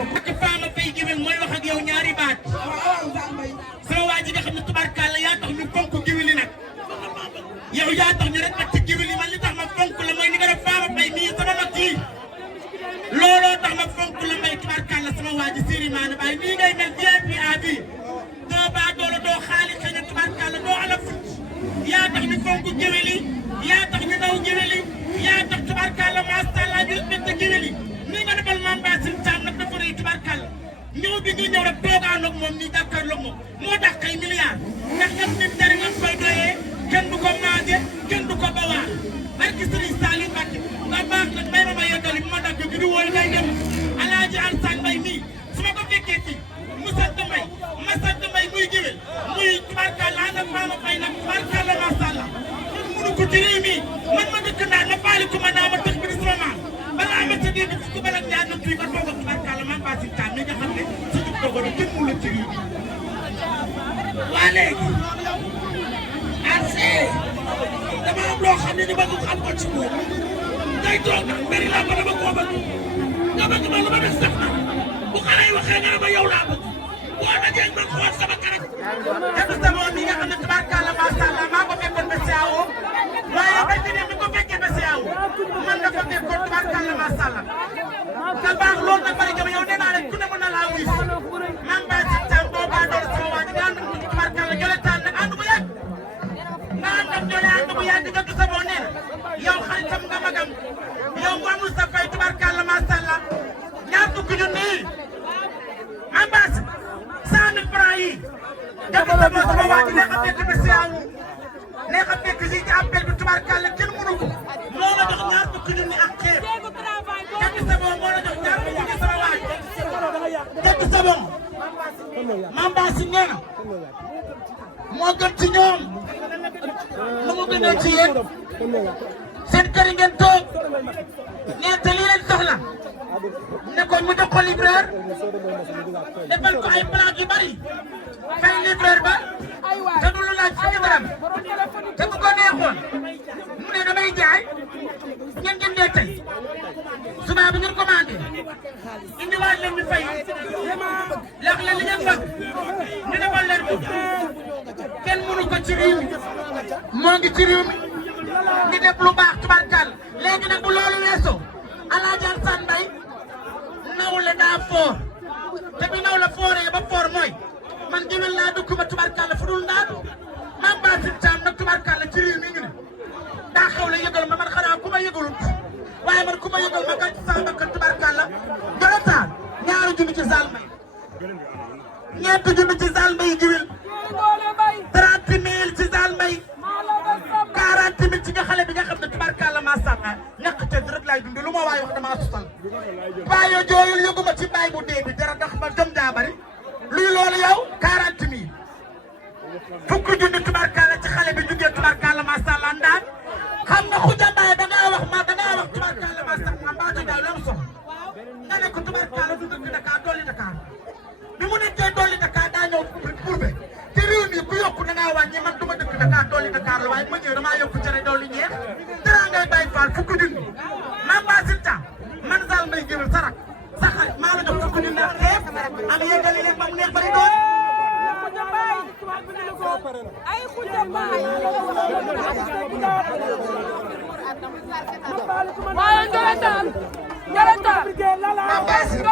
mooy wax ak yow ñaari baat sama waa ji nga xam ne tubaarkàlla yaa tax ñu fonk géwél yi nag yow yaa tax ñu rek nag ci géwél yi man li tax ma fonk la mooy ni nga def Fama Faye mii sama mag ji looloo tax ma fonk la may tubaarkàlla sama waa ji Serigne Mané Baye nii ngay mel VIP à vie doo baa doola doo xaalis xëy na tubaarkàlla doo alaf yaa tax ñu fonk géwél yi yaa tax ñu naw géwél yi yaa tax tubaarkàlla macha allah ñu respecté géwél yi nii nga defal Mame Bassine Thiam nag dafa rëy tubaarkàlla ñëw bi nga ñëw rek toogaan ak moom nii jàkkaarloog moom moo tax kay milliard ndax nag nit dara nga koy doyee kenn du ko maase kenn du ko bawaa barki Serigne Saliou Mbacké nga baax nag may ma yeggali bu ma dagg bi di wóor ngay dem Alaaji Alassane Mbaye mii su ma ko fekkee fii mu sant Mbaye ma sant Mbaye muy géwél muy tubaarkàlla ànd ak Fama Faye nag tubaarkàlla macha allah ñun mënu ko ci réew mi man ma dëkk naa ma faali ko ma naa ma tëx bi di sama maam balaa ma tëddee di fukki balak ñaar na tuy ma toog ak tubaarkàlla Mame Bassine Thiam mi nga xam ne suñu dogoon kenn mu la ci réew mi waa léegi Arcé dama am loo xam ne ni bëgg xam ko ci moom day toog nag mbiri laa ko dama koo bëgg nga bëgg ma lu ma def sax na bu xale yi waxee nga ne ma yow laa bëgg boo dajee ma xool sama kanam te du sama mi nga xam ne tubaarkàlla macha allah maa ko fekkoon ba CAO waaye bañ ci ne mi ko fekkee ba CAO man nga ko fekkoon tubaarkàlla macha allah te baax loolu nag bari jëm yow nee naa rek ku ne mën na laa wuyu Mame Bassine Thiam boo baa doon sama waa ji nga ànd ak tubaarkàlla jole taan nag ànd bu yàgg nga ànd ak jole ànd bu yàgg nga du sa boo nee yow xaritam nga magam yow mu amul sa fay tubaarkàlla macha allah ñaar fukki junni yi Mame Bassine 100 000 francs yi dëgg la moo sama waa ji neex a fekk ba CAO neex a fekk si ci appel bi tubaarkàlla kenn mënu ko moo la jox ñaar fukki junni ak xeer dëgg sa boo moo la jox ñaar fukki junni sama waa ji dëgg sa boo Mame Bassine nee na moo gën ci ñoom nu mu gënee ci yéen seen kër yi ngeen toog ngeen te lii leen soxla ne ko mu jox ko livreur defal ko ay plaque yu bari fay livreur ba te du lu laaj fukki dërëm te bu ko neexoon mu ne damay jaay ngeen jëndee tey suba bi ngeen commandé indiwaat leen ñu fay lax leen li ngeen bëgg ñu defal leen ko kenn mënu ko ci réew mi moo ngi ci réew mi di def lu baax tubarkàlla léegi nag bu loolu weesoo Alaaji Alassane Mbaye nawle daa foor te bi naw la fooree ba foor mooy man géwél laa dugg ma tubarkàlla fu dul ndaat Mame Bassine Thiam nag tubarkàlla ci réew mi ngi ne daa xaw la yëgal ma man xanaa ku ma yëgalut waaye man ku ma yëgal ma gàcc saa bakkan tubarkàlla jolotaan ñaari junni ci Zal Mbaye ñeenti junni ci Zal Mbaye géwél 30 000 ci Zal Mbaye 40 000 ci nga xale bi nga xam ne tubarkàlla macha allah ñàkk te rek laay dund lu ma waay wax damaa sutal waaye jooyul yëguma ci baay bu dee bi dara ndax ma jom daa bari luy loolu yow 40 000 fukki junni tubarkàlla ci xale bi jugee tubarkàlla macha allah ndaan xam nga Khoudia Mbaye da ngaa wax tubarkàlla macha allah mbaa jotaay lu am solo nga ne ko tubarkàlla du dëkk Dakar dolli Dakar bi mu nekkee dolli Dakar daa ñëw pour be te réew mi ku yokku da ngaa wàññi man du ma dëkk Dakar dolli Dakar la waaye ma ñëw damaa yokku cere dolli ñeex dara ngay bàyyi faal fukki junni Mame Bassine Thiam man Zal Mbaye géwél sarak sa xarit maa la jox fukki junni ak xeef ak yëgali leen ba mu neex bari doon ay Khoudia Mbaye waaye njëretaan Mame Bassine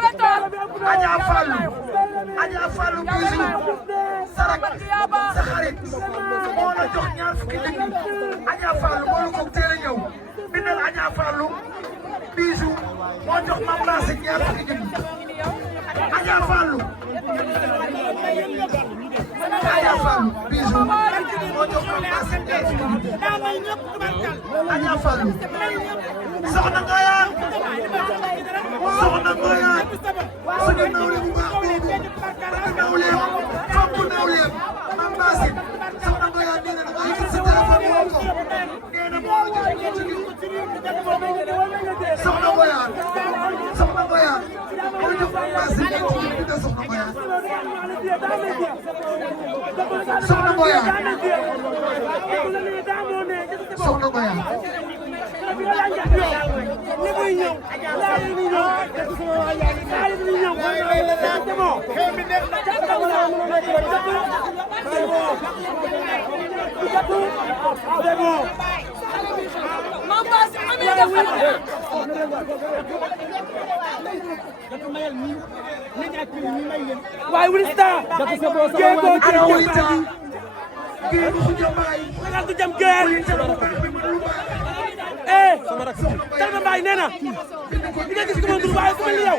Adja Fallou Bijou sarak sa xarit moo la jox ñaar fukki junni Adja Fallou moo la ko teel a ñëw bindal Adja Fallou Bijou moo jox Mame Bassine ñaar fukki junni Adja Fallou Bijou moo jox Mame Bassine ñaar fukki junni Adja Fallou soxna Ngoyaan suñu nawle bu baax boobu bëgg nawleem fonk nawleem Mame Bassine soxna Ngoyaan nee na da ngaa jël sa téléphone woo ko nee na moo la jox ci soxna Ngoyaan mooy def passé ci de soxna Ngoya soxna Ngoya waaye wuli star ana Wulita kii bu Jamaay ragal du jam geer Salma Mbaye nee na di nga gis ko moom waaye ku mel ni yow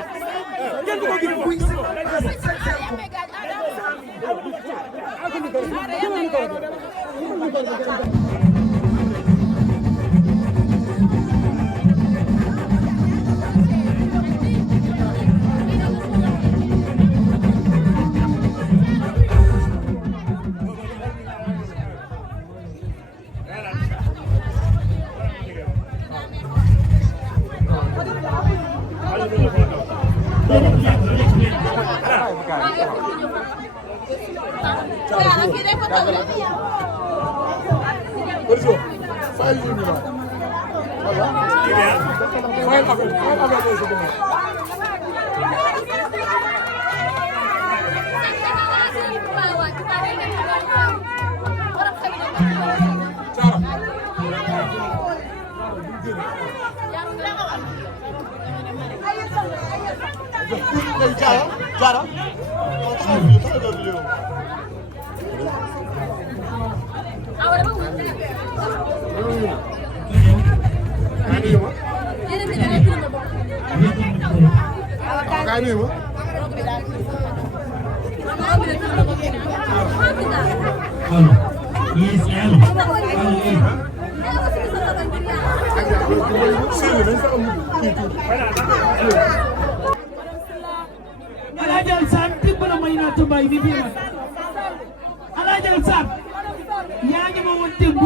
kenn du ko gis Alaaji Alassane dimbali ma Inatou Mbaye bi fii nag Alaaji Alassane yaa ngi ma woon démb